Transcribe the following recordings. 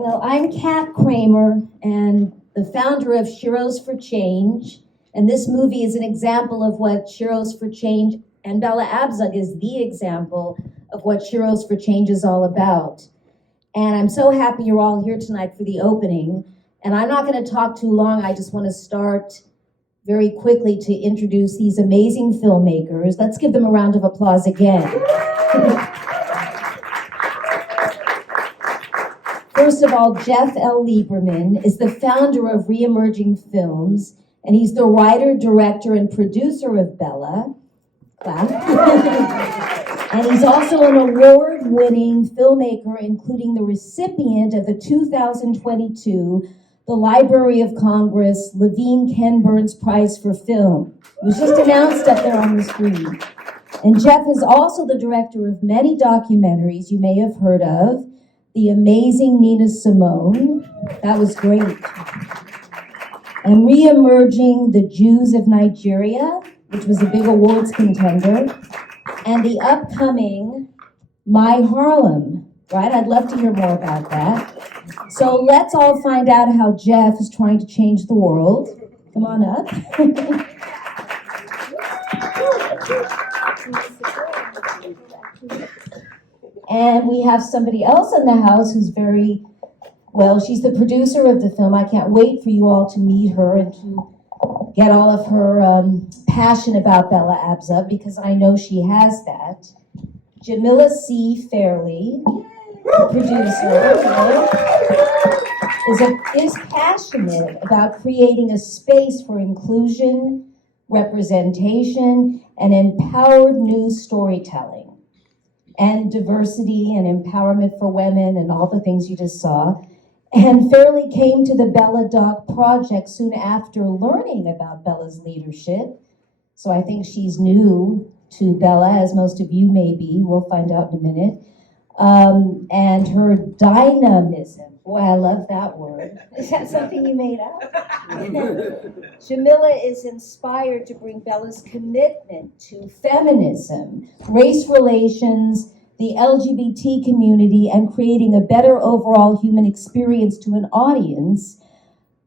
Well, I'm Kat Kramer and the founder of Sheroes for Change. And this movie is an example of what Sheroes for Change, and Bella Abzug is the example of what Sheroes for Change is all about. And I'm so happy you're all here tonight for the opening. And I'm not going to talk too long. I just want to start very quickly to introduce these amazing filmmakers. Let's give them a round of applause again. First of all, Jeff L. Lieberman is the founder of Reemerging Films, and he's the writer, director, and producer of Bella. And he's also an award-winning filmmaker, including the recipient of the 2022 the Library of Congress Levine Ken Burns Prize for Film. It was just announced up there on the screen. And Jeff is also the director of many documentaries you may have heard of. The Amazing Nina Simone, that was great. And Reemerging the Jews of Nigeria, which was a big awards contender. And the upcoming My Harlem, right? I'd love to hear more about that. So let's all find out how Jeff is trying to change the world. Come on up. And we have somebody else in the house who's very, well, she's the producer of the film. I can't wait for you all to meet her and to get all of her passion about Bella Abzug, because I know she has that. Jamila C. Fairley, the producer, is passionate about creating a space for inclusion, representation, and empowered new storytelling, and diversity and empowerment for women and all the things you just saw. And Fairley came to the Bella Doc project soon after learning about Bella's leadership. So I think she's new to Bella, as most of you may be. We'll find out in a minute. And her dynamism. Boy, I love that word. Is that something you made up? Jamila is inspired to bring Bella's commitment to feminism, race relations, the LGBT community, and creating a better overall human experience to an audience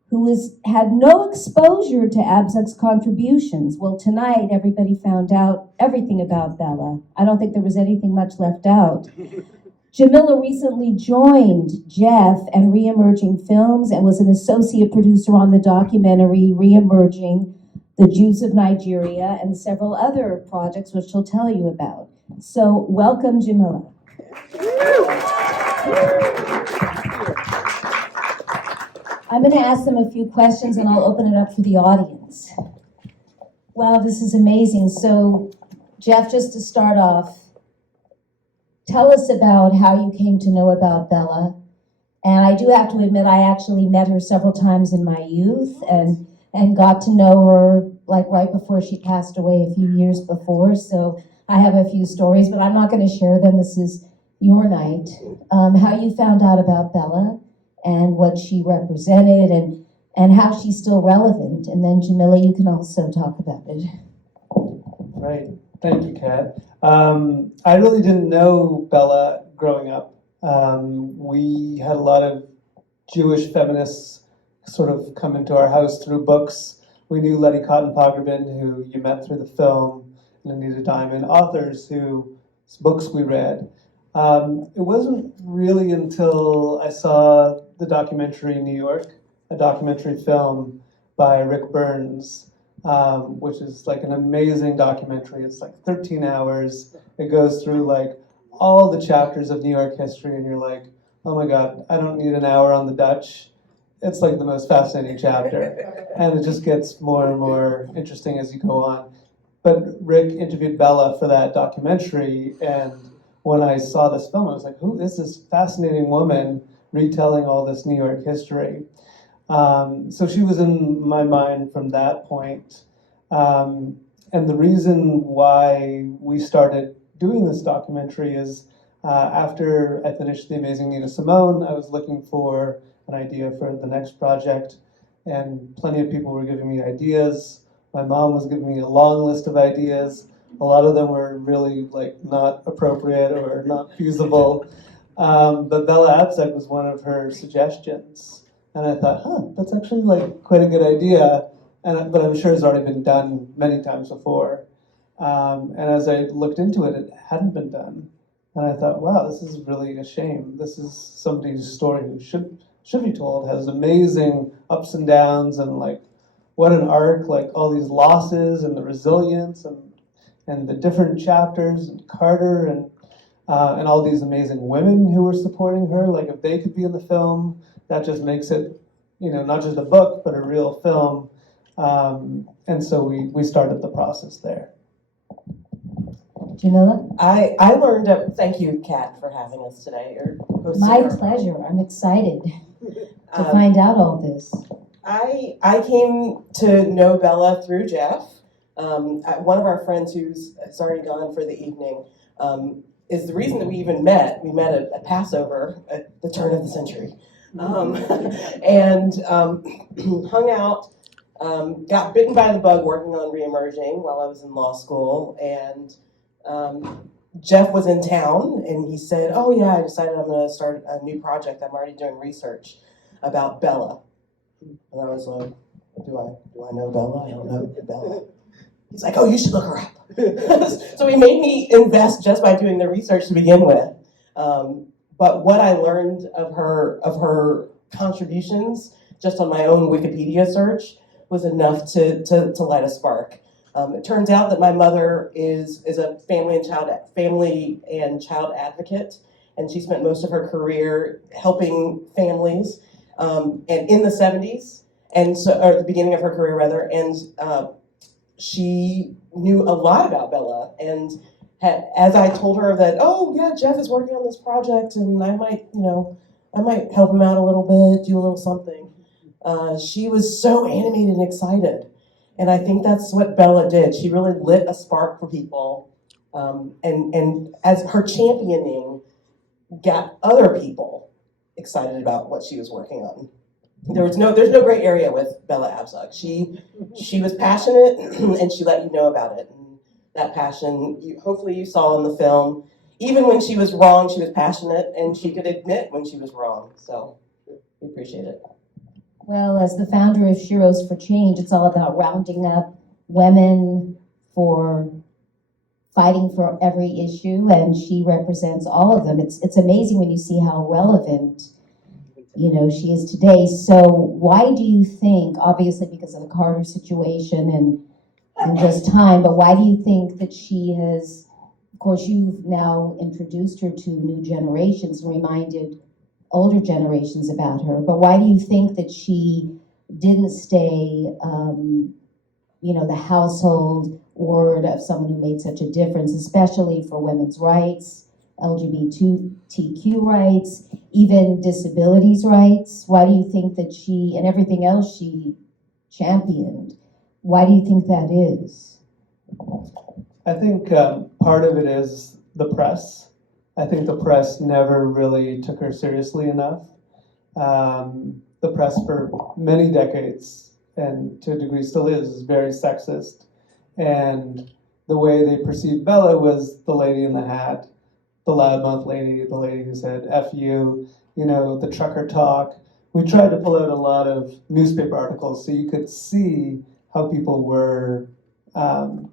who had no exposure to Abzug's contributions. Well, tonight, everybody found out everything about Bella. I don't think there was anything much left out. Jamila recently joined Jeff and Reemerging Films and was an associate producer on the documentary Reemerging the Jews of Nigeria and several other projects which she'll tell you about. So welcome, Jamila. I'm going to ask them a few questions and I'll open it up for the audience. Wow, this is amazing. So Jeff, just to start off, tell us about how you came to know about Bella. And I do have to admit, I actually met her several times in my youth and got to know her like right before she passed away a few years before. So I have a few stories, but I'm not going to share them. This is your night. How you found out about Bella and what she represented and how she's still relevant. And then Jamila, you can also talk about it. Right. Thank you, Kat. I really didn't know Bella growing up. We had a lot of Jewish feminists sort of come into our house through books. We knew Letty Cotton Pogrebin, who you met through the film, and Anita Diamond, authors whose books we read. It wasn't really until I saw the documentary New York, a documentary film by Rick Burns, which is like an amazing documentary. It's like 13 hours. It goes through like all the chapters of New York history, and you're like, oh my God, I don't need an hour on the Dutch. It's like the most fascinating chapter. And it just gets more and more interesting as you go on. But Rick interviewed Bella for that documentary, and when I saw this film, I was like, who is this fascinating woman retelling all this New York history? So she was in my mind from that point. And the reason why we started doing this documentary is after I finished The Amazing Nina Simone, I was looking for an idea for the next project, and plenty of people were giving me ideas. My mom was giving me a long list of ideas. A lot of them were really like not appropriate or not feasible. But Bella Abzug was one of her suggestions. And I thought, that's actually like quite a good idea. But I'm sure it's already been done many times before. And as I looked into it, it hadn't been done. And I thought, wow, this is really a shame. This is somebody's story who should be told, has amazing ups and downs, and like what an arc, like all these losses and the resilience and the different chapters, and Carter and all these amazing women who were supporting her. Like if they could be in the film, that just makes it, not just a book, but a real film. And so we started the process there. Jamila? I learned, thank you, Kat, for having us today. My pleasure. I'm excited to find out all this. I came to know Bella through Jeff. One of our friends who's already gone for the evening is the reason that we even met. We met at Passover at the turn of the century. And hung out, got bitten by the bug working on reemerging while I was in law school. And Jeff was in town and he said, oh yeah, I decided I'm going to start a new project. I'm already doing research about Bella. And I was like, do I know Bella? I don't know Bella. He's like, oh, you should look her up. So he made me invest just by doing the research to begin with. But what I learned of her contributions just on my own Wikipedia search was enough to light a spark. It turns out that my mother is a family and child advocate, and she spent most of her career helping families. And in the 70s, or the beginning of her career rather, and she knew a lot about Bella. And as I told her that, oh yeah, Jeff is working on this project, and I might help him out a little bit, do a little something. She was so animated and excited. And I think that's what Bella did. She really lit a spark for people. And as her championing got other people excited about what she was working on. There's no gray area with Bella Abzug. She was passionate and she let you know about it. And that passion, hopefully you saw in the film. Even when she was wrong, she was passionate and she could admit when she was wrong. So we appreciate it. Well, as the founder of Sheroes for Change, it's all about rounding up women for fighting for every issue, and she represents all of them. It's amazing when you see how relevant, she is today. So why do you think, obviously because of the Carter situation and just time, but why do you think that she has, of course, you've now introduced her to new generations and reminded older generations about her, but why do you think that she didn't stay, the household word of someone who made such a difference, especially for women's rights, LGBTQ rights, even disabilities rights? Why do you think that she, and everything else she championed, why do you think that is? I think part of it is the press. I think the press never really took her seriously enough. The press for many decades, and to a degree still is very sexist. And the way they perceived Bella was the lady in the hat, the loudmouth lady, the lady who said, F you, the trucker talk. We tried to pull out a lot of newspaper articles so you could see how people were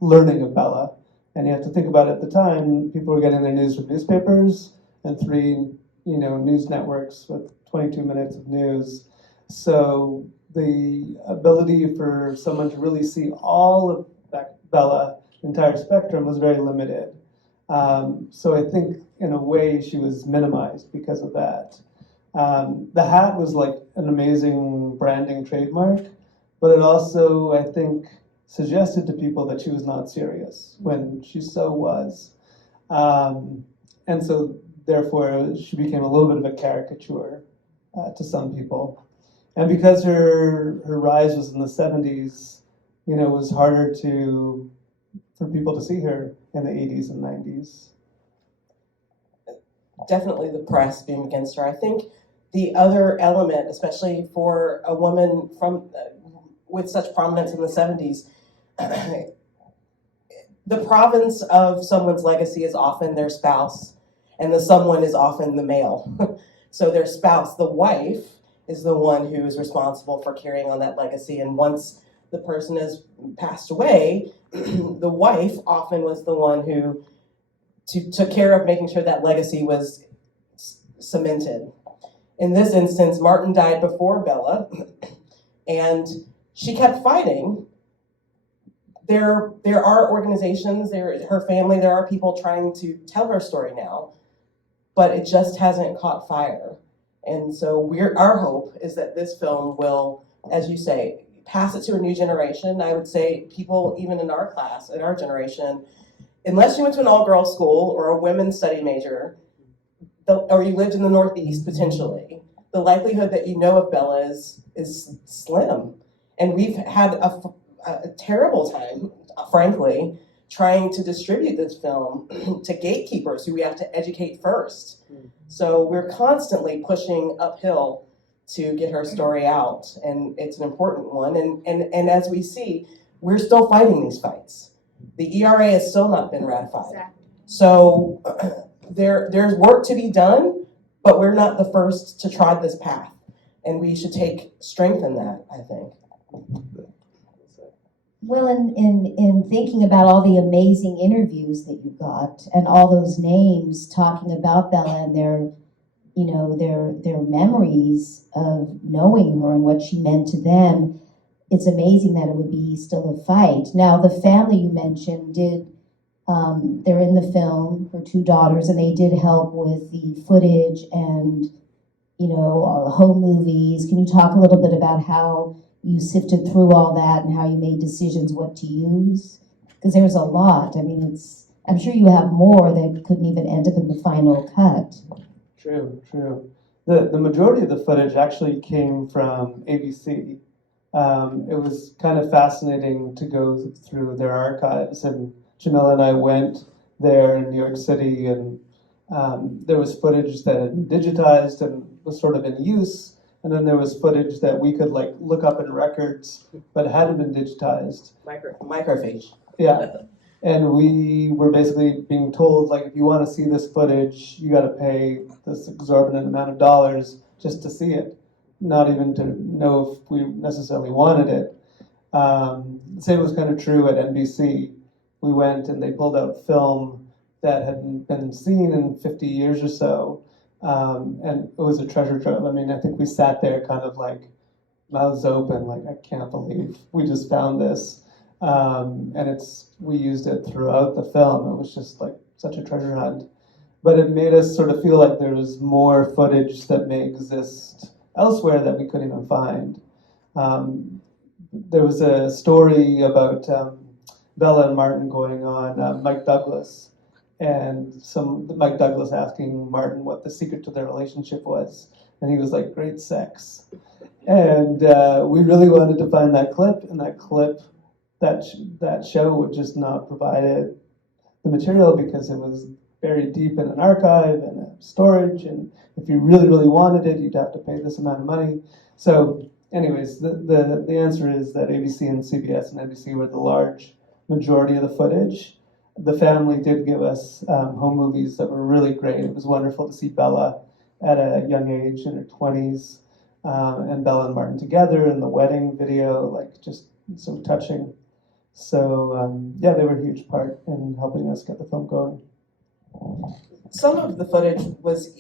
learning of Bella. And you have to think about it, at the time, people were getting their news from newspapers and 3, news networks with 22 minutes of news. So the ability for someone to really see all of Bella, the entire spectrum, was very limited. So I think, in a way, she was minimized because of that. The hat was like an amazing branding trademark, but it also, I think, suggested to people that she was not serious when she so was. And so therefore she became a little bit of a caricature to some people. And because her rise was in the 70s, it was harder for people to see her in the 80s and 90s. Definitely the press being against her. I think the other element, especially for a woman with such prominence in the 70s, the province of someone's legacy is often their spouse. and the someone is often the male. So their spouse, the wife, is the one who is responsible for carrying on that legacy. And once the person has passed away, the wife often was the one who took care of making sure that legacy was cemented. In this instance, Martin died before Bella, and she kept fighting. There are organizations, her family, there are people trying to tell her story now, but it just hasn't caught fire. And so our hope is that this film will, as you say, pass it to a new generation. I would say people even in our class, in our generation, unless you went to an all-girls school or a women's study major, or you lived in the Northeast potentially, the likelihood that you know of Bella is slim. And we've had a terrible time, frankly, trying to distribute this film to gatekeepers who we have to educate first. So we're constantly pushing uphill to get her story out, and it's an important one. And as we see, we're still fighting these fights. The ERA has still not been ratified. Exactly. So there's work to be done, but we're not the first to trod this path, and we should take strength in that, I think. Well, in thinking about all the amazing interviews that you got and all those names talking about Bella and their memories of knowing her and what she meant to them, it's amazing that it would be still a fight. Now, the family you mentioned they're in the film, her two daughters, and they did help with the footage and, home movies. Can you talk a little bit about how you sifted through all that and how you made decisions what to use? Because there's a lot. I mean, I'm sure you have more that couldn't even end up in the final cut. True. The majority of the footage actually came from ABC. It was kind of fascinating to go through their archives, and Jamila and I went there in New York City, and there was footage that had been digitized and was sort of in use, and then there was footage that we could look up in records but hadn't been digitized. Microphage. Yeah. And we were basically being told, if you want to see this footage, you got to pay this exorbitant amount of dollars just to see it, not even to know if we necessarily wanted it. The same was kind of true at NBC. We went and they pulled out film that hadn't been seen in 50 years or so, and it was a treasure trove. I mean, I think we sat there kind of mouths open, I can't believe we just found this. And we used it throughout the film. It was just such a treasure hunt. But it made us sort of feel like there was more footage that may exist elsewhere that we couldn't even find. There was a story about Bella and Martin going on Mike Douglas, and Mike Douglas asking Martin what the secret to their relationship was, and he was like, great sex. And we really wanted to find that clip, and that show would just not provide the material because it was buried deep in an archive and a storage, and if you really, really wanted it, you'd have to pay this amount of money. So anyways, the answer is that ABC and CBS and NBC were the large majority of the footage. The family did give us home movies that were really great. It was wonderful to see Bella at a young age, in her 20s, and Bella and Martin together in the wedding video, just so touching. So yeah, they were a huge part in helping us get the film going. Some of the footage was,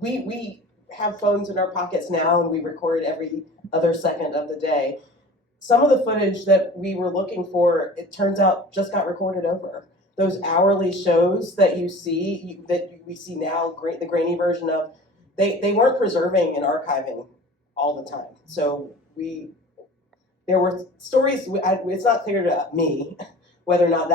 we have phones in our pockets now and we record every other second of the day. Some of the footage that we were looking for, it turns out, just got recorded over. Those hourly shows that you see, that we see now, the grainy version of, they weren't preserving and archiving all the time. So there were stories, it's not clear to me whether or not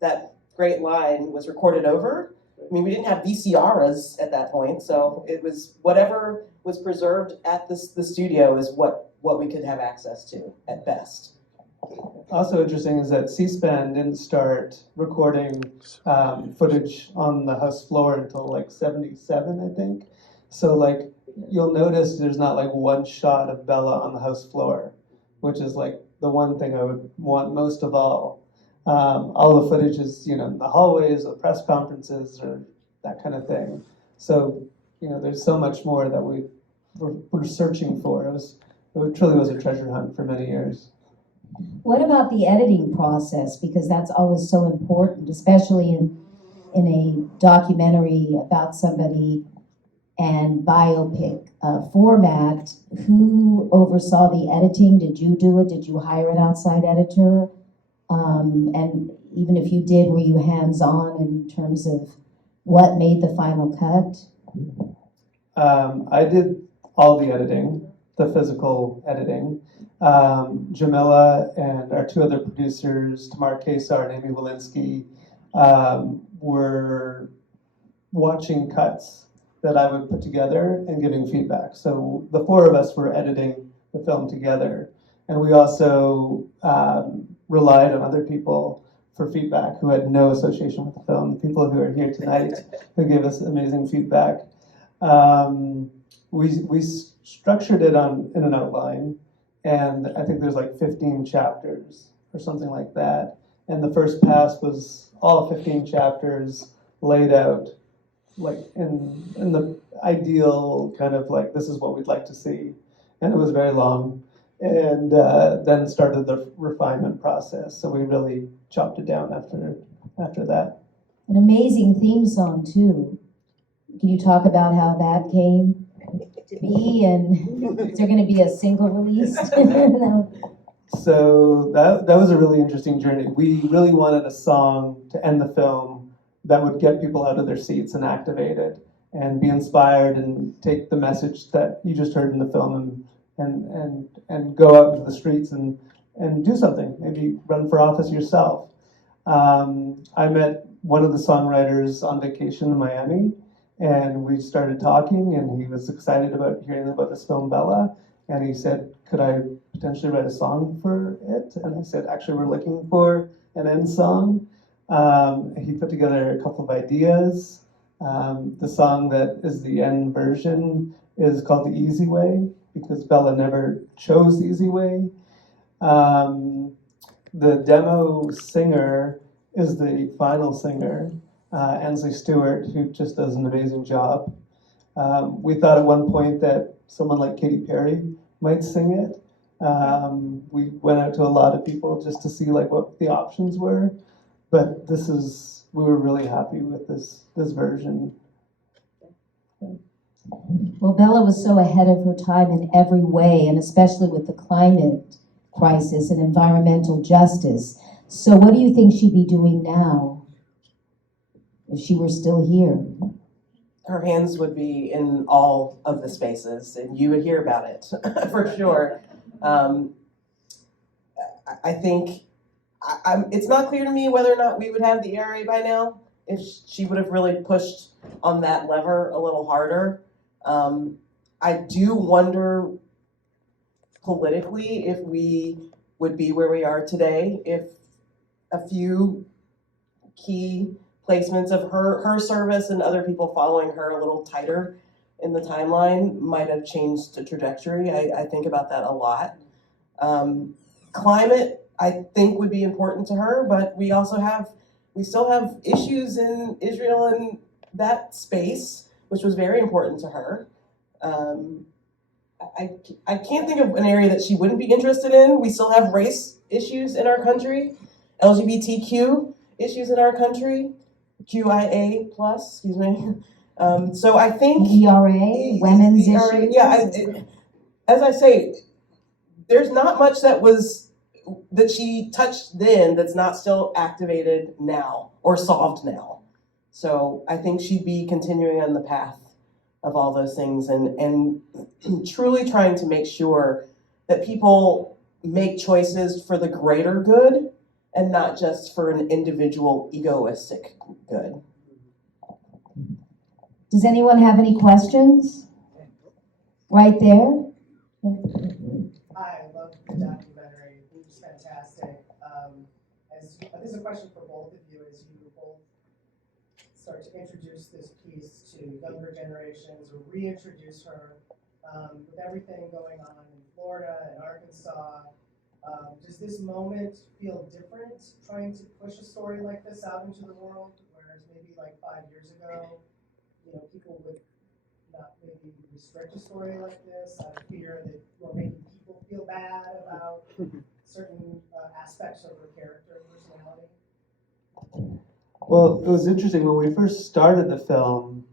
that great line was recorded over. I mean, we didn't have VCRs at that point, so it was whatever was preserved at the studio is what we could have access to at best. Also interesting is that C-SPAN didn't start recording footage on the house floor until 77, I think. So you'll notice there's not one shot of Bella on the house floor, which is the one thing I would want most of all. All the footage is, in the hallways, the press conferences, or that kind of thing. So, there's so much more that we're searching for. It truly was a treasure hunt for many years. What about the editing process? Because that's always so important, especially in a documentary about somebody and biopic format. Who oversaw the editing? Did you do it? Did you hire an outside editor? And even if you did, were you hands-on in terms of what made the final cut? I did all the editing, the physical editing. Jamila and our two other producers, Tamar Kesar and Amy Walensky, were watching cuts that I would put together and giving feedback. So the four of us were editing the film together. And we also relied on other people for feedback who had no association with the film, people who are here tonight who gave us amazing feedback. We structured it in an outline, and I think there's like 15 chapters or something like that. And the first pass was all 15 chapters laid out like in the ideal kind of like, this is what we'd like to see. And it was very long. And then started the refinement process. So we really chopped it down after that. An amazing theme song too. Can you talk about how that came to be, and is there going to be a single released? No. So that was a really interesting journey. We really wanted a song to end the film that would get people out of their seats and activated and be inspired and take the message that you just heard in the film and go out into the streets and do something. Maybe run for office yourself. I met one of the songwriters on vacation in Miami, and we started talking, and he was excited about hearing about this film, Bella, and he said, could I potentially write a song for it? And I said, actually, we're looking for an end song. He put together a couple of ideas. The song that is the end version is called The Easy Way, because Bella never chose the easy way. The demo singer is the final singer, Ansley Stewart, who just does an amazing job. We thought at one point that someone like Katy Perry might sing it. We went out to a lot of people just to see like what the options were, but we were really happy with this version. Well, Bella was so ahead of her time in every way, and especially with the climate crisis and environmental justice. So what do you think she'd be doing now if she were still here? Her hands would be in all of the spaces, and you would hear about it for sure. I think it's not clear to me whether or not we would have the ERA by now if she would have really pushed on that lever a little harder. I do wonder politically if we would be where we are today if a few key placements of her service and other people following her a little tighter in the timeline might have changed the trajectory. I think about that a lot. Climate, I think, would be important to her, but we still have issues in Israel and that space, which was very important to her. I can't think of an area that she wouldn't be interested in. We still have race issues in our country, LGBTQ issues in our country, QIA plus, excuse me. So I think ERA, women's ERA, issues. yeah. As I say, there's not much that she touched then that's not still activated now or solved now. So I think she'd be continuing on the path of all those things and truly trying to make sure that people make choices for the greater good and not just for an individual egoistic good. Does anyone have any questions? Right there. Hi, I love the documentary. It was fantastic. This is a question for both of you as you both start to introduce this piece to younger generations or reintroduce her with everything going on in Florida and Arkansas. Does this moment feel different trying to push a story like this out into the world, whereas maybe like 5 years ago people would not maybe restrict a story like this out of fear that we're making people feel bad about certain aspects of her character and personality? Well, it was interesting when we first started the film.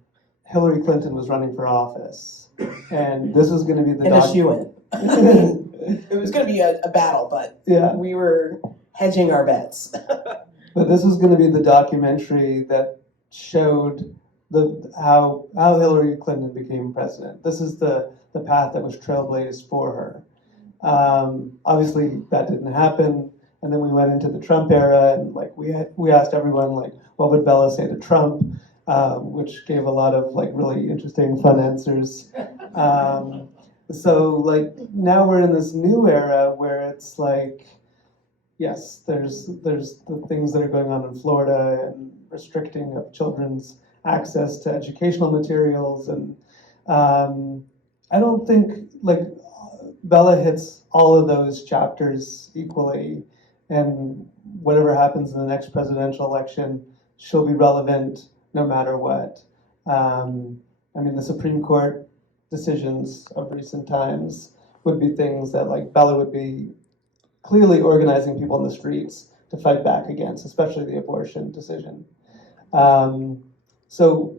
Hillary Clinton was running for office, and this was going to be the And a shoe-in. I mean, it was going to be a battle, but yeah. we were hedging our bets. But this was going to be the documentary that showed how Hillary Clinton became president. This is the path that was trailblazed for her. Obviously, that didn't happen, and then we went into the Trump era, and like we asked everyone like, what would Bella say to Trump, which gave a lot of like really interesting, fun answers. So like now we're in this new era where it's like, yes, there's the things that are going on in Florida and restricting of children's access to educational materials, and I don't think like Bella hits all of those chapters equally, and whatever happens in the next presidential election, she'll be relevant no matter what. I mean, the Supreme Court decisions of recent times would be things that like Bella would be clearly organizing people in the streets to fight back against, especially the abortion decision. So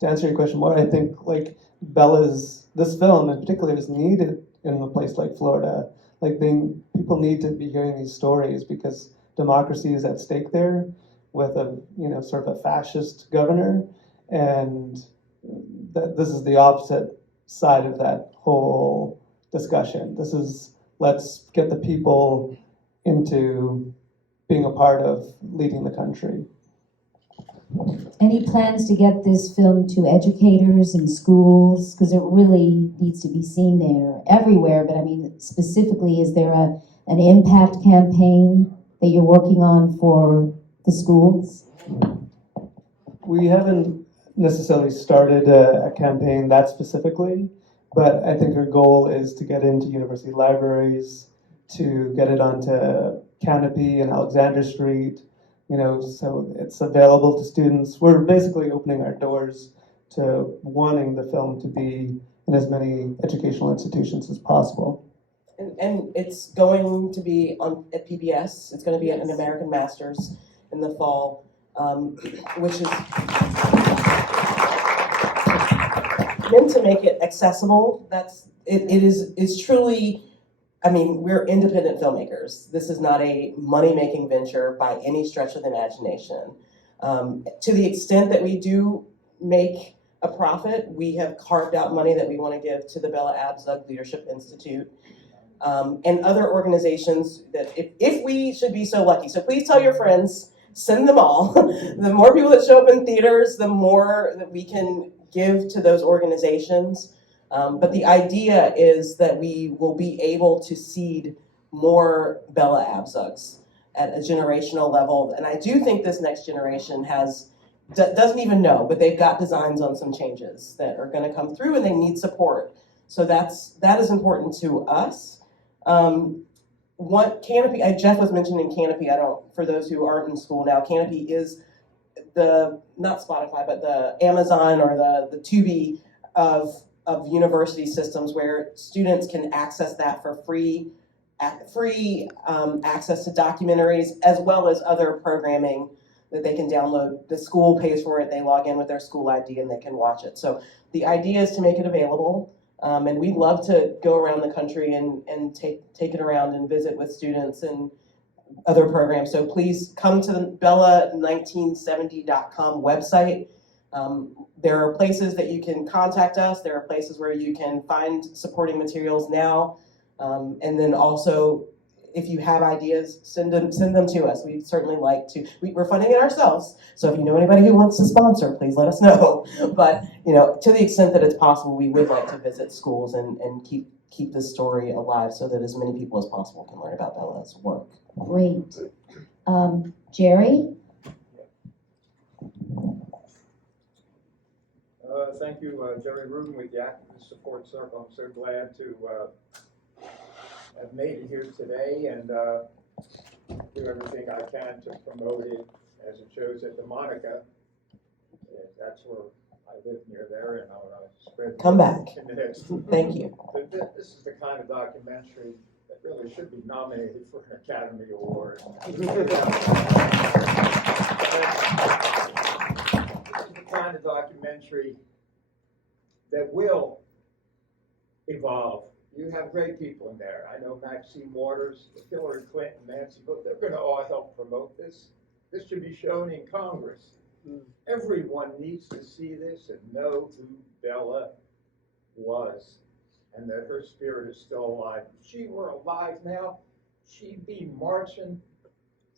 to answer your question more, I think like this film in particular is needed in a place like Florida. Like people need to be hearing these stories because democracy is at stake there with a sort of a fascist governor, and this is the opposite side of that whole discussion. This is let's get the people into being a part of leading the country. Any plans to get this film to educators in schools? Because it really needs to be seen there, everywhere, but I mean, specifically, is there an impact campaign that you're working on for the schools? We haven't necessarily started a campaign that specifically, but I think our goal is to get into university libraries, to get it onto Canopy and Alexander Street, so it's available to students. We're basically opening our doors to wanting the film to be in as many educational institutions as possible. And it's going to be at PBS. It's going to be at an American Masters in the fall, which is meant to make it accessible. It's truly, I mean, we're independent filmmakers. This is not a money-making venture by any stretch of the imagination. To the extent that we do make a profit, we have carved out money that we want to give to the Bella Abzug Leadership Institute and other organizations that if we should be so lucky. So please tell your friends, send them all. The more people that show up in theaters, the more that we can give to those organizations. But the idea is that we will be able to seed more Bella Abzugs at a generational level. And I do think this next generation doesn't even know, but they've got designs on some changes that are going to come through and they need support. So that is important to us. What Canopy, Jeff was mentioning Canopy, for those who aren't in school now, Canopy is not Spotify, but the Amazon or the Tubi of university systems where students can access that for free access to documentaries as well as other programming that they can download. The school pays for it, they log in with their school ID and they can watch it. So the idea is to make it available, and we'd love to go around the country and take it around and visit with students and other programs. So please come to the Bella1970.com website. There are places that you can contact us. There are places where you can find supporting materials now. And then also, if you have ideas, send them to us. We'd certainly like to. We're funding it ourselves. So if you know anybody who wants to sponsor, please let us know. But to the extent that it's possible, we would like to visit schools and keep this story alive so that as many people as possible can learn about Bella's work. Great. Jerry? Thank you, Jerry Rubin with the Activist Support Circle. I'm so glad to have made it here today and do everything I can to promote it as it shows at the Monica. That's where I live near there, and I'll spread. Come back. In the next. Thank you. But this is the kind of documentary that really should be nominated for an Academy Award. This is the kind of documentary that will evolve. You have great people in there. I know Maxine Waters, Hillary Clinton, Nancy, but they're going to all help promote this. This should be shown in Congress. Everyone needs to see this and know who Bella was and that her spirit is still alive. If she were alive now, she'd be marching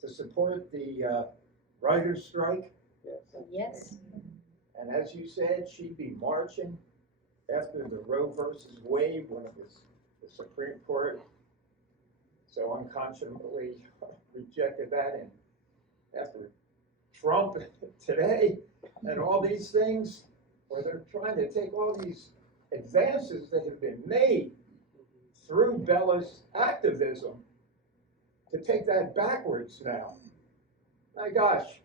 to support the writer's strike. Yes. And as you said, she'd be marching after the Roe versus Wade when it was the Supreme Court so unconscionably rejected that, and after Trump today and all these things where they're trying to take all these advances that have been made through Bella's activism to take that backwards now. My gosh,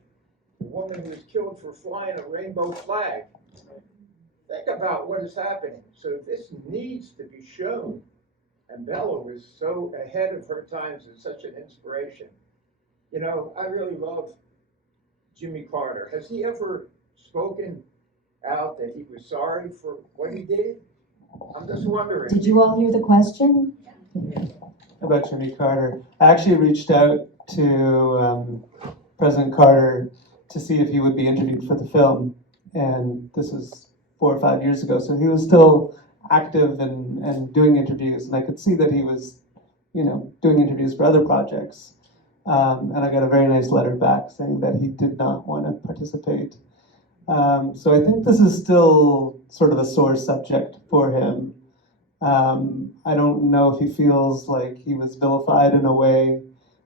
the woman who was killed for flying a rainbow flag. Think about what is happening. So this needs to be shown. And Bella was so ahead of her times and such an inspiration. You know, I really love Jimmy Carter. Has he ever spoken out that he was sorry for what he did? I'm just wondering. Did you all hear the question? About Jimmy Carter. I actually reached out to President Carter to see if he would be interviewed for the film. And this was 4 or 5 years ago. So he was still active and doing interviews. And I could see that he was, you know, doing interviews for other projects. And I got a very nice letter back saying that he did not want to participate. So I think this is still sort of a sore subject for him. I don't know if he feels like he was vilified in a way,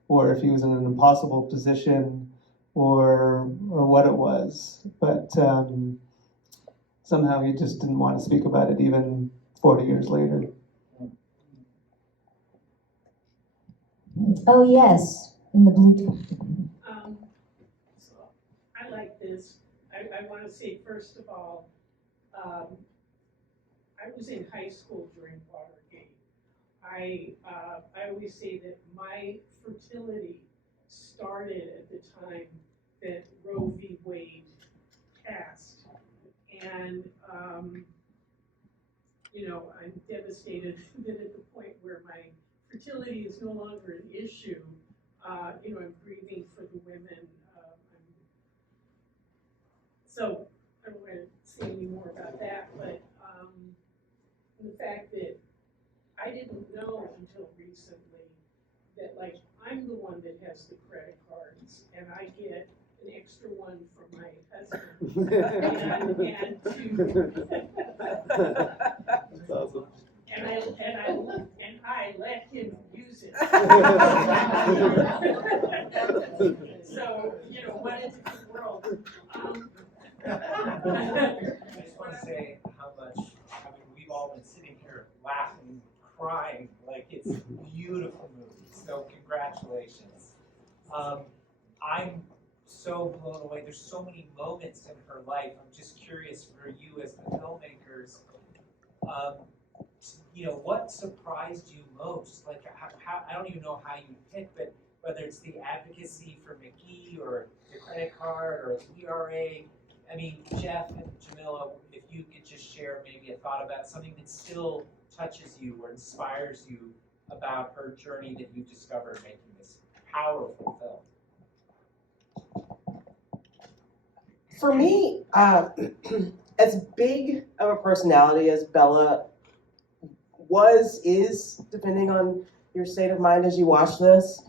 or if he was in an impossible position, or what it was. But somehow he just didn't want to speak about it even 40 years later. Oh, yes, in the blue. So I like this. I want to say, first of all, I was in high school during Watergate. I always say that my fertility started at the time that Roe v. Wade passed. And, you know, I'm devastated that at the point where my fertility is no longer an issue, you know, I'm grieving for the women. So I don't want to say any more about that, but the fact that I didn't know until recently that, like, I'm the one that has the credit cards, and I get an extra one from my husband. That's awesome. And I let him use it. So, you know, what a different world. I just want to say how much, I mean, we've all been sitting here laughing, crying, like it's a beautiful movie. So congratulations. I'm so blown away. There's so many moments in her life. I'm just curious for you as the filmmakers, you know, what surprised you most? Like, how I don't even know how you pick, but whether it's the advocacy for McGee or the credit card or the ERA. I mean, Jeff and Jamila, if you could just share maybe a thought about something that still touches you or inspires you about her journey that you've discovered making this powerful film. For me, as big of a personality as Bella is, depending on your state of mind as you watch this,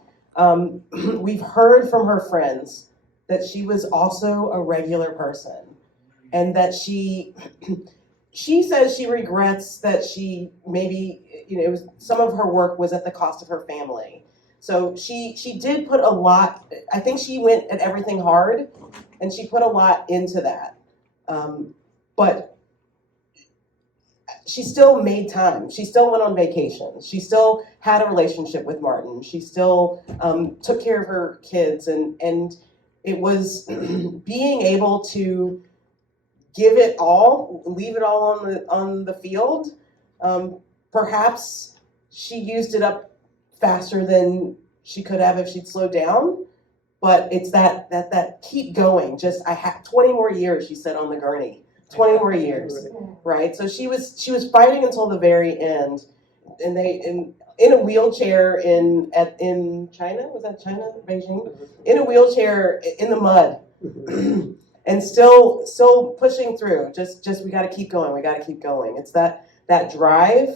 we've heard from her friends that she was also a regular person, and that she says she regrets that she maybe, you know, it was, some of her work was at the cost of her family. So she did put a lot, I think she went at everything hard, and she put a lot into that. But she still made time. She still went on vacation. She still had a relationship with Martin. She still took care of her kids, and it was being able to give it all, leave it all on the field. Perhaps she used it up faster than she could have if she'd slowed down. But it's that keep going. Just I have 20 more years, she said on the gurney. 20 more years, right? So she was fighting until the very end, and in a wheelchair in China, was that China, Beijing? In a wheelchair in the mud, and still pushing through. Just we got to keep going. We got to keep going. It's that drive.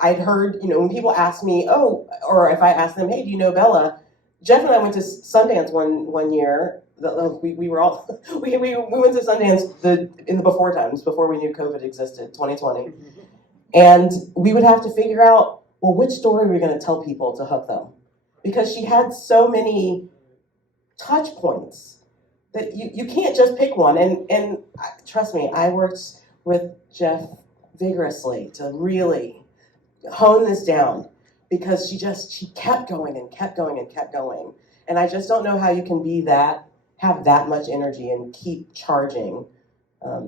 I'd heard, when people ask me, or if I ask them, hey, do you know Bella? Jeff and I went to Sundance one year. We were all we went to Sundance in the before times, before we knew COVID existed, 2020, and we would have to figure out, well, which story we're going to tell people to hook them, because she had so many touch points that you can't just pick one. And trust me, I worked with Jeff vigorously to really hone this down, because she kept going and kept going and kept going. And I just don't know how you can have that much energy and keep charging.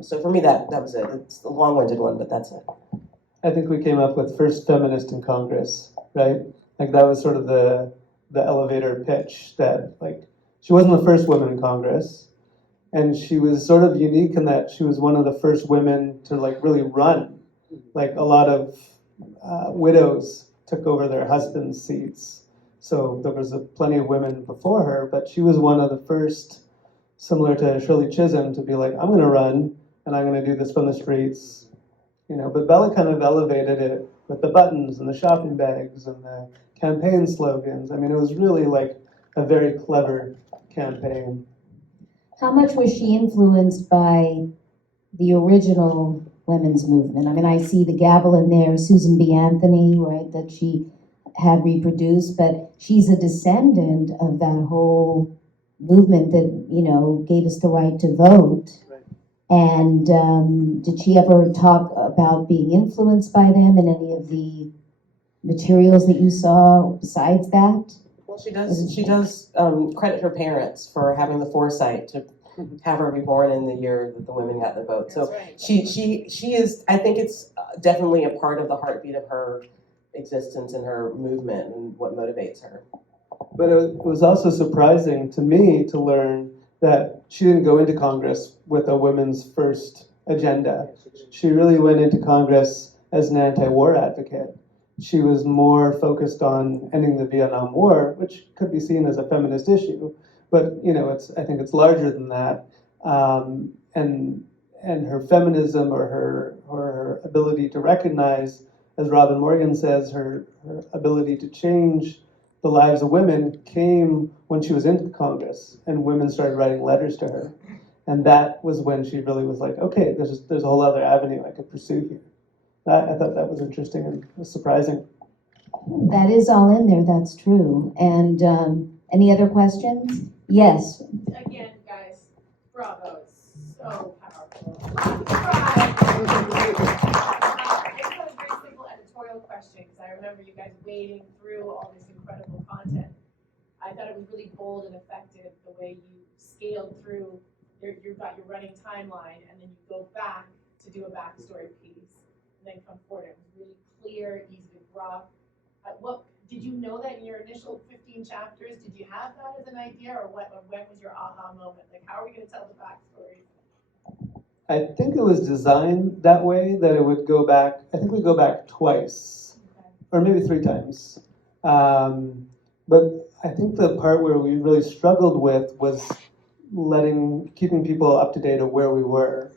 So for me, that was it. It's a long-winded one, but that's it. I think we came up with first feminist in Congress, right? Like that was sort of the elevator pitch, that like she wasn't the first woman in Congress, and she was sort of unique in that she was one of the first women to like really run. Like a lot of widows took over their husbands' seats. So there was plenty of women before her, but she was one of the first, similar to Shirley Chisholm, to be like, I'm going to run and I'm going to do this from the streets. But Bella kind of elevated it with the buttons and the shopping bags and the campaign slogans. I mean, it was really like a very clever campaign. How much was she influenced by the original women's movement? I mean, I see the gavel in there, Susan B. Anthony, right, that she had reproduced, but she's a descendant of that whole movement that, gave us the right to vote. Right. And did she ever talk about being influenced by them in any of the materials that you saw besides that? Well, she does credit her parents for having the foresight to have her be born in the year that the women got the vote. So right. she is, I think it's definitely a part of the heartbeat of her existence and her movement and what motivates her. But it was also surprising to me to learn that she didn't go into Congress with a women's first agenda. She really went into Congress as an anti-war advocate. She was more focused on ending the Vietnam War, which could be seen as a feminist issue, but I think it's larger than that. And her feminism, or her ability to recognize, as Robin Morgan says, her ability to change the lives of women came when she was in Congress and women started writing letters to her. And that was when she really was like, okay, there's a whole other avenue I could pursue here. I thought that was interesting and surprising. That is all in there, that's true. And any other questions? Yes. Again, guys, bravo, so powerful. I just have a very simple editorial question, because I remember you guys wading through all this incredible content. I thought it was really bold and effective the way you scaled through. You've got your running timeline, and then you go back to do a backstory piece, and then come forward. It was really clear, easy to grok. What did you know that in your initial 15 chapters? Did you have that as an idea, or when was your aha moment? Like, how are we going to tell the backstory? I think it was designed that way, that it would go back. I think we go back twice, Okay. or maybe 3 times. But I think the part where we really struggled with was keeping people up to date of where we were.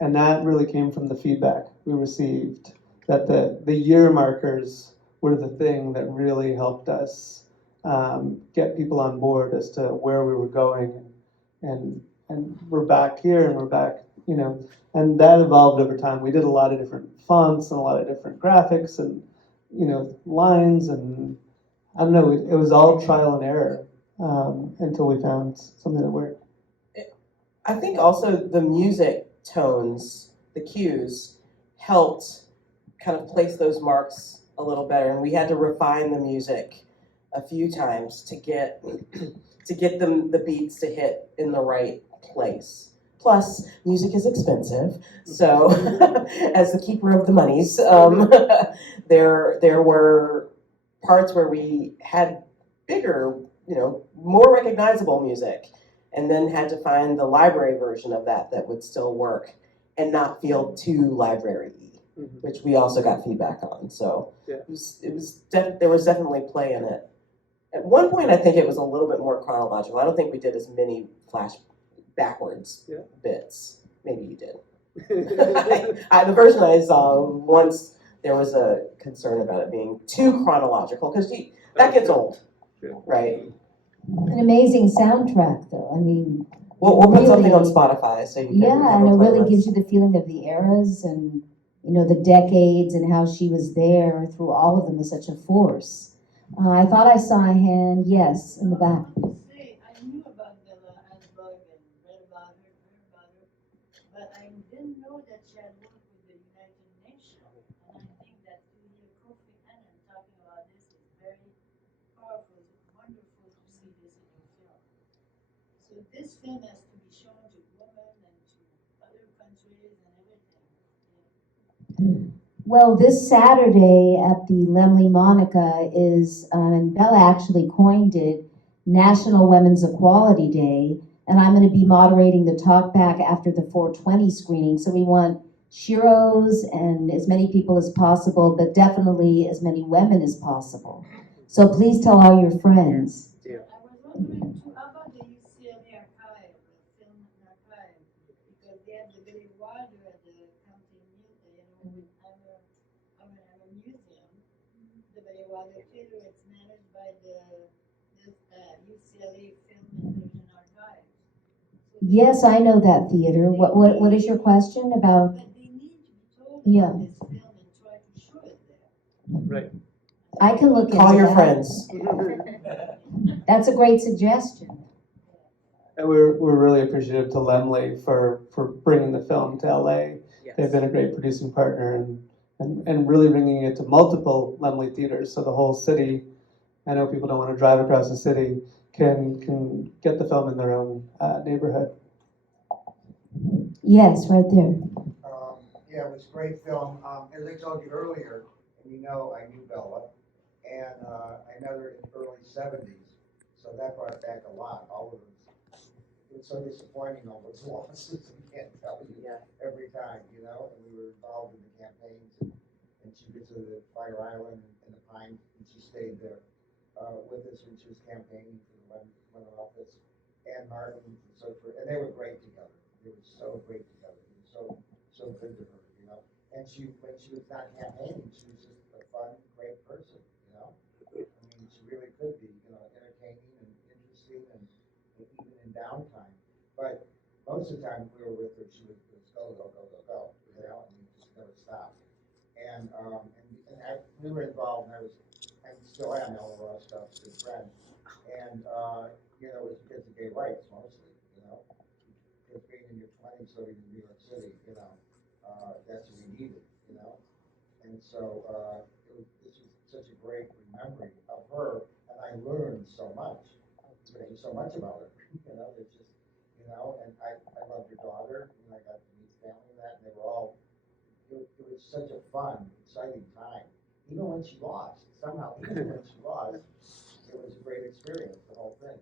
And that really came from the feedback we received, that the year markers were the thing that really helped us get people on board as to where we were going. And we're back here, and we're back, and that evolved over time. We did a lot of different fonts and a lot of different graphics and, lines, and I don't know, it was all trial and error until we found something that worked. I think also the music tones, the cues, helped kind of place those marks a little better, and we had to refine the music a few times to get the beats to hit in the right place. Plus, music is expensive, so as the keeper of the monies, there were parts where we had bigger, more recognizable music, and then had to find the library version of that would still work and not feel too library-y, which we also got feedback on. So Yeah. there was definitely play in it. At one point, I think it was a little bit more chronological. I don't think we did as many flash backwards bits. Maybe you did. The version I saw, once there was a concern about it being too chronological, because that gets old, right? An amazing soundtrack, though. I mean, We'll put really, something on Spotify so you can have and a it really playlist. gives you the feeling of the eras and the decades and how she was there through all of them as such a force. I thought I saw a hand, yes, in the back. I knew about Bella Asberg and read about her, but I didn't know that she had worked with the United Nations. And I think that to hear Kofi Annan talking about this is very powerful. It's wonderful to see this in your film. So this film has to be shown to women and to other countries and everything. Well, this Saturday at the Laemmle Monica is, and Bella actually coined it, National Women's Equality Day, and I'm going to be moderating the talkback after the 420 screening. So we want sheroes and as many people as possible, but definitely as many women as possible. So please tell all your friends. I was wondering too, how about the UCLA archive, the film archive, because they have the Billy Wilder at the County Museum, with our museum, the Billy Wilder Theater. It's managed by the UCLA Film and Television Archive. So Yes, I know that theater. What is your question about? But they need to be told Yeah. about this film and try to show it there. Right. I can look into Call your that. friends. That's a great suggestion. And we're really appreciative to Laemmle for bringing the film to LA. They've been a great producing partner and really bringing it to multiple Laemmle theaters, so the whole city, I know people don't want to drive across the city, can get the film in their own neighborhood. Yes, right there. Yeah, it was a great film. As I told you earlier, and I knew Bella, and I met her in the early 70s, so that brought back a lot. All of them. It was so disappointing, all those losses, I can't tell you every time, and we were involved in the campaigns, and she visited Fire Island and the Pines, and she stayed there with us when she was campaigning for the Lemon office, and Martin and so forth, and they were great together. They were so great together. They were so good to her, And when she was not campaigning, she was just a fun, great person, I mean, she really could be, entertaining and interesting and even in downtime. But most of the time we were with her, she would just go, and we just never stopped. And we were involved, and I still am, Laemmle Royal stuff's good friend. And, it was because of gay rights mostly, because being in your 20s living in New York City, that's what we needed, And so this was such a great remembering of her, and I learned so much. There's so much about her, there's just, and I loved her daughter, and I got to meet the family and that, and they were all, it was such a fun, exciting time. Even when she lost, even when she lost, it was a great experience, the whole thing,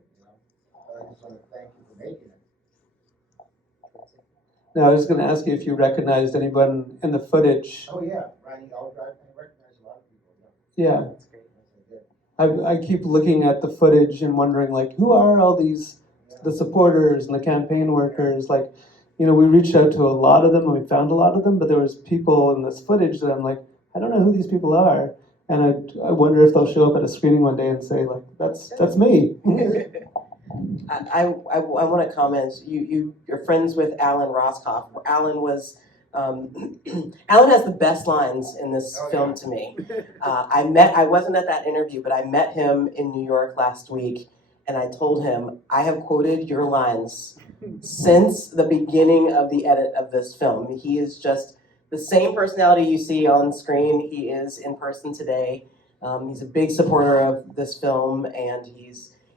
I just want to thank you for making it. Now, I was going to ask you if you recognized anyone in the footage. Oh, yeah, Ronnie Eldrive, I recognize a lot of people, Yeah. That's great. Yes, I did. I keep looking at the footage and wondering, who are all these, the supporters and the campaign workers? We reached out to a lot of them and we found a lot of them, but there was people in this footage that I'm like, I don't know who these people are. And I wonder if they'll show up at a screening one day and say, that's me. I want to comment. You're friends with Alan Roscoff. Alan was Alan has the best lines in this film to me. I wasn't at that interview, but I met him in New York last week, and I told him I have quoted your lines since the beginning of the edit of this film. He is just the same personality you see on screen. He is in person today. He's a big supporter of this film, and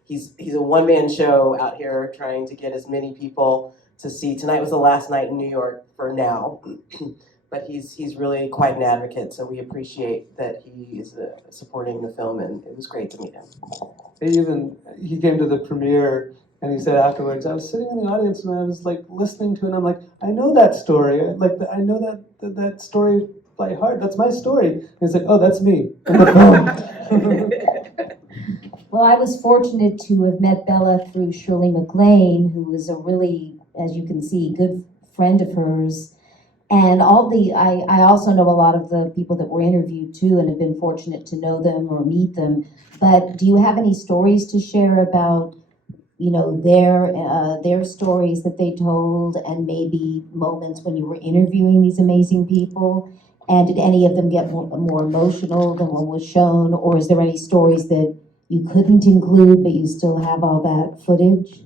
he's a one-man show out here trying to get as many people to see. Tonight was the last night in New York for now, but he's really quite an advocate, so we appreciate that he is supporting the film, and it was great to meet him. He came to the premiere and he said afterwards, I was sitting in the audience and I was like listening to it and I'm like, I know that story. I know that story by heart. That's my story. And he's like, oh, that's me in the film. Well, I was fortunate to have met Bella through Shirley MacLaine, who was a really, as you can see, good friend of hers. And I also know a lot of the people that were interviewed too, and have been fortunate to know them or meet them. But do you have any stories to share about, their stories that they told, and maybe moments when you were interviewing these amazing people? And did any of them get more emotional than what was shown, or is there any stories that you couldn't include, but you still have all that footage?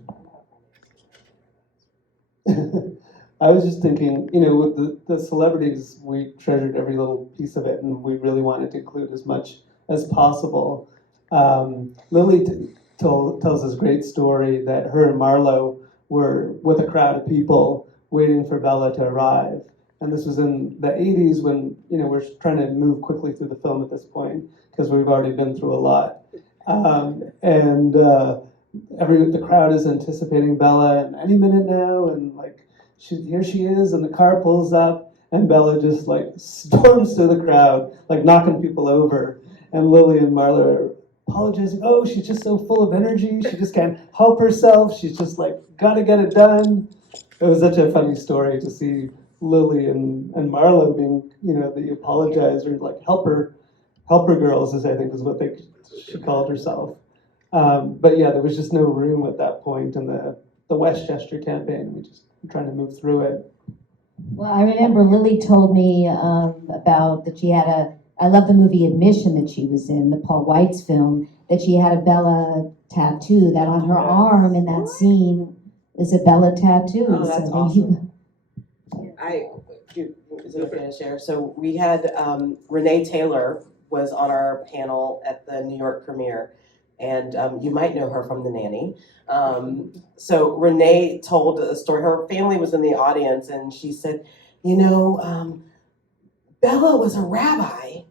I was just thinking, with the celebrities, we treasured every little piece of it, and we really wanted to include as much as possible. Lily tells this great story that her and Marlo were with a crowd of people waiting for Bella to arrive. And this was in the 80s when, we're trying to move quickly through the film at this point, because we've already been through a lot. The crowd is anticipating Bella, and any minute now, and here she is, and the car pulls up, and Bella just storms through the crowd, knocking people over. And Lily and Marla are apologizing. Oh, she's just so full of energy. She just can't help herself. She's just gotta get it done. It was such a funny story to see Lily and Marla being, the apologizers, helper girls, I think is what she called herself. But yeah, there was just no room at that point in the Westchester campaign. We just were trying to move through it. Well, I remember Lily told me about that she had I love the movie Admission that she was in, the Paul Weitz film, that she had a Bella tattoo, that on her arm in that scene is a Bella tattoo. Oh, that's awesome. Is it okay to share? So we had Renee Taylor was on our panel at the New York premiere, and you might know her from The Nanny. So Renee told a story. Her family was in the audience, and she said, Bella was a rabbi,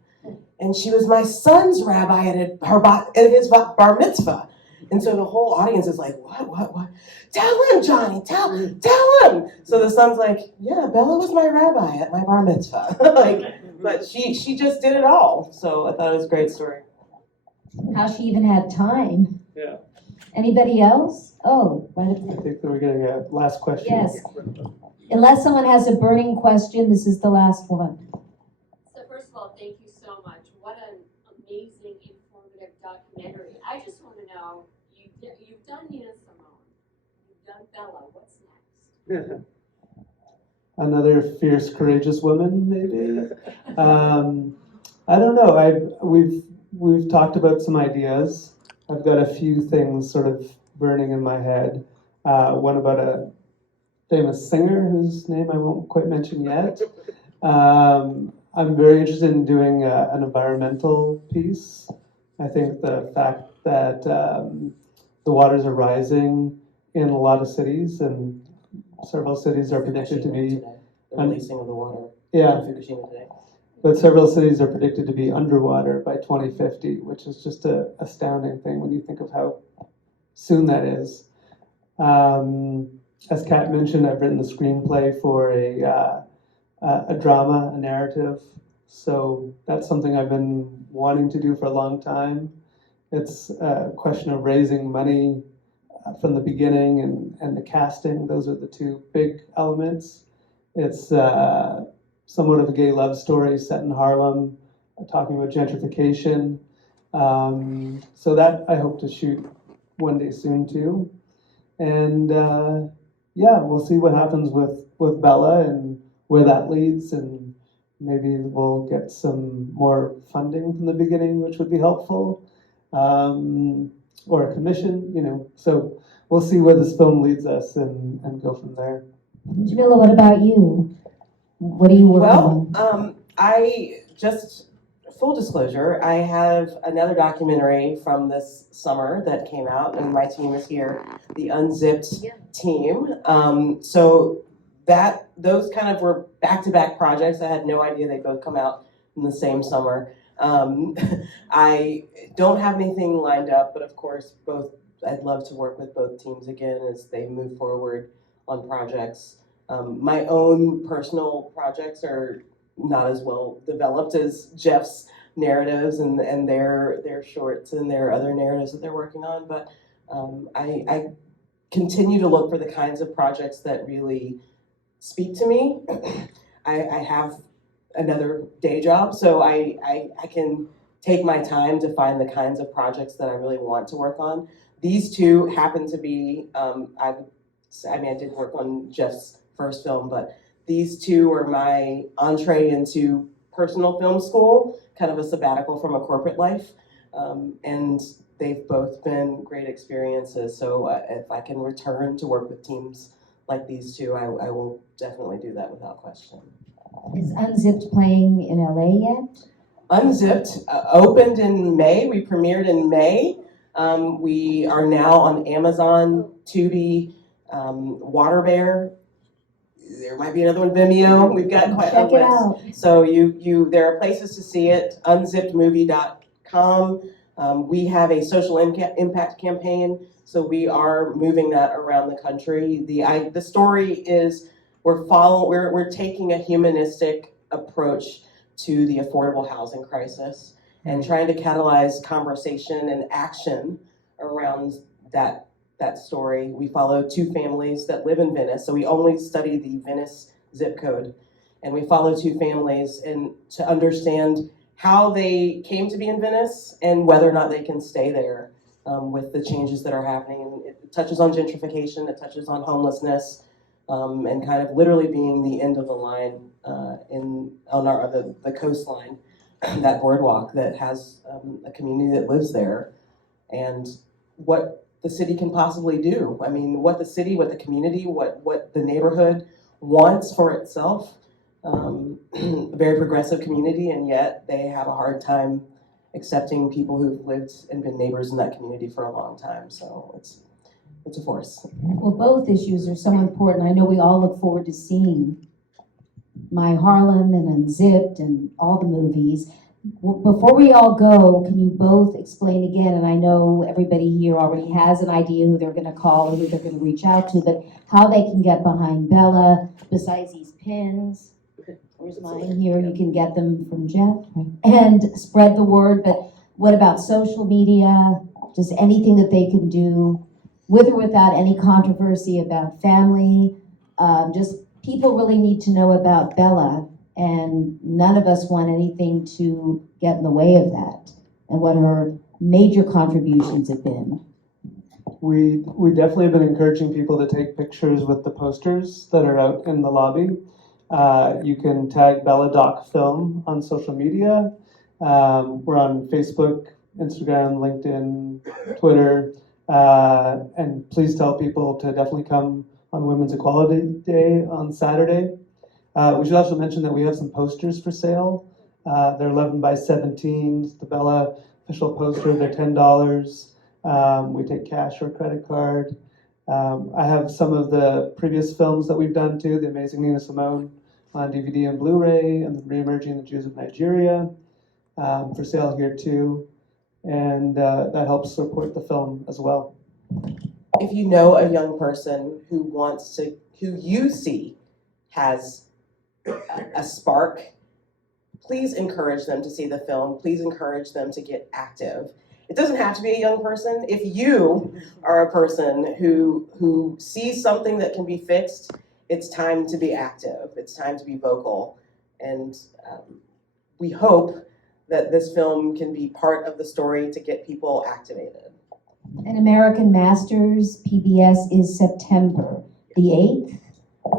and she was my son's rabbi at his bar mitzvah. And so the whole audience is like, what? Tell him, Johnny, tell him. So the son's like, yeah, Bella was my rabbi at my bar mitzvah. But she just did it all. So I thought it was a great story. How she even had time. Yeah. Anybody else? Oh, right up I there. think that we're getting a last question. Yes. Unless someone has a burning question, this is the last one. So first of all, thank you so much. What an amazing, informative documentary. I just want to know, you've done Nina Simone, you've done Bella, what's next? Another fierce, courageous woman, maybe. I don't know. We've talked about some ideas. I've got a few things sort of burning in my head. One about a famous singer whose name I won't quite mention yet. I'm very interested in doing an environmental piece. I think the fact that the waters are rising in a lot of cities, and several cities are predicted to be the releasing of the water. Yeah. Fukushima today. But several cities are predicted to be underwater by 2050, which is just an astounding thing when you think of how soon that is. As Kat mentioned, I've written the screenplay for a drama, a narrative. So that's something I've been wanting to do for a long time. It's a question of raising money from the beginning and the casting. Those are the two big elements. It's somewhat of a gay love story set in Harlem, talking about gentrification. So that I hope to shoot one day soon too. And we'll see what happens with Bella and where that leads, and maybe we'll get some more funding from the beginning, which would be helpful, or a commission, So we'll see where this film leads us and go from there. Jamila, what about you? What are you working on? I just full disclosure, I have another documentary from this summer that came out, and my team is here, the Unzipped team. So those kind of were back-to-back projects. I had no idea they'd both come out in the same summer. I don't have anything lined up, but of course, I'd love to work with both teams again as they move forward on projects. My own personal projects are not as well developed as Jeff's narratives and their shorts and their other narratives that they're working on, but I continue to look for the kinds of projects that really speak to me. I have another day job, so I can take my time to find the kinds of projects that I really want to work on. These two happen to be, I did work on Jeff's first film, but these two were my entree into personal film school, kind of a sabbatical from a corporate life, and they've both been great experiences. So if I can return to work with teams like these two, I will definitely do that without question. Is Unzipped playing in LA yet? Unzipped opened in May. We premiered in May. We are now on Amazon, Tubi, Waterbear. There might be another one, Vimeo. We've got quite a Check it out. list. So there are places to see it. Unzippedmovie.com. We have a social impact campaign, so we are moving that around the country. The story is we're taking a humanistic approach to the affordable housing crisis and trying to catalyze conversation and action around that story. We follow two families that live in Venice, so we only study the Venice zip code, and we follow two families and to understand how they came to be in Venice and whether or not they can stay there with the changes that are happening. And it touches on gentrification, it touches on homelessness, and kind of literally being the end of the line on the coastline, that boardwalk that has a community that lives there, and what the city can possibly do. I mean, what the city, what the community, what the neighborhood wants for itself. A very progressive community, and yet they have a hard time accepting people who've lived and been neighbors in that community for a long time. So it's a force. Well, both issues are so important. I know we all look forward to seeing My Harlem and Unzipped and all the movies. Before we all go, can you both explain again, and I know everybody here already has an idea who they're going to call or who they're going to reach out to, but how they can get behind Bella besides these pins. Where's mine here? You can get them from Jeff. And spread the word, but what about social media? Just anything that they can do with or without any controversy about family. Just people really need to know about Bella, and none of us want anything to get in the way of that and what her major contributions have been. We definitely have been encouraging people to take pictures with the posters that are out in the lobby. You can tag Bella Doc Film on social media. We're on Facebook, Instagram, LinkedIn, Twitter, and please tell people to definitely come on Women's Equality Day on Saturday. We should also mention that we have some posters for sale. They're 11 by 17s, the Bella official poster. They're $10. We take cash or credit card. I have some of the previous films that we've done too, The Amazing Nina Simone on DVD and Blu-ray, and Re-Emerging the Jews of Nigeria, for sale here too. And that helps support the film as well. If you know a young person who you see has a spark, please encourage them to see the film. Please encourage them to get active. It doesn't have to be a young person. If you are a person who sees something that can be fixed, it's time to be active. It's time to be vocal. And we hope that this film can be part of the story to get people activated. And American Masters PBS is September the 8th.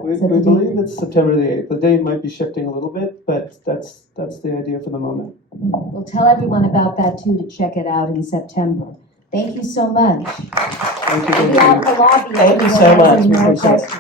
We believe it's September the 8th. The date might be shifting a little bit, but that's the idea for the moment. We'll tell everyone about that too, to check it out in September. Thank you so much. Thank you. We'll be out in the lobby. Thank you Everyone so has much. any We more appreciate it. questions.